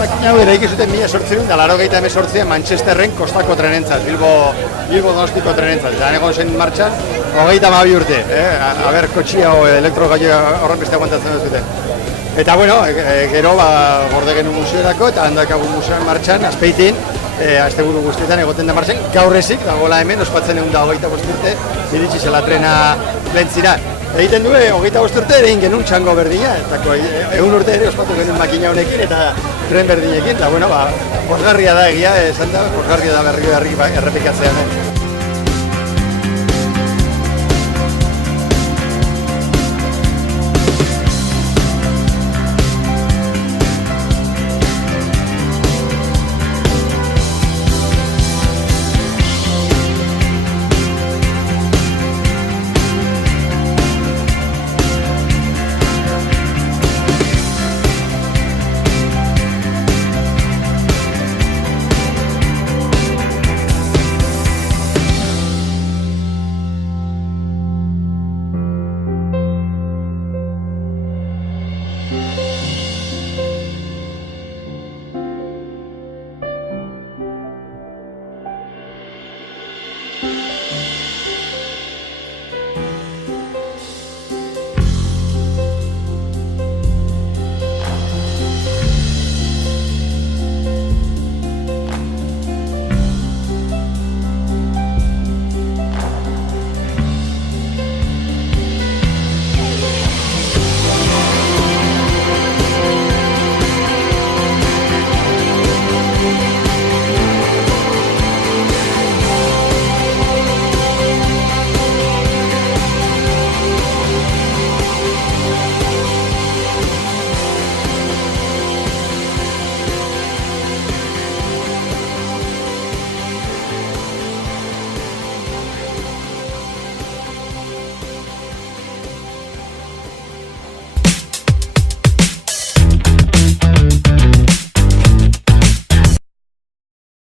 Makina hau eraiki zuten 1888an Manchesterren kostako trenentzat, Bilbo Donostiko trenentzat. Eta egon zen martxan 32 urte, kotxia o elektrogailu horren beste aguantatzen duzute. Eta bueno, gero gorde genuen museorako eta handakagun museoan martxan, Azpeitin, asteburu guztietan egoten da martxan, gaur ezik, dagoela hemen, ospatzen 125 urte, iritsi zela trena Lentzira. Egiten du, 25 urte egin genuen txango berdina, eta 100 urte ere ospatu genuen makina honekin eta tren berdinekin, eta bueno, pozgarria da egia, esan da, pozgarria da berri errepikatzean.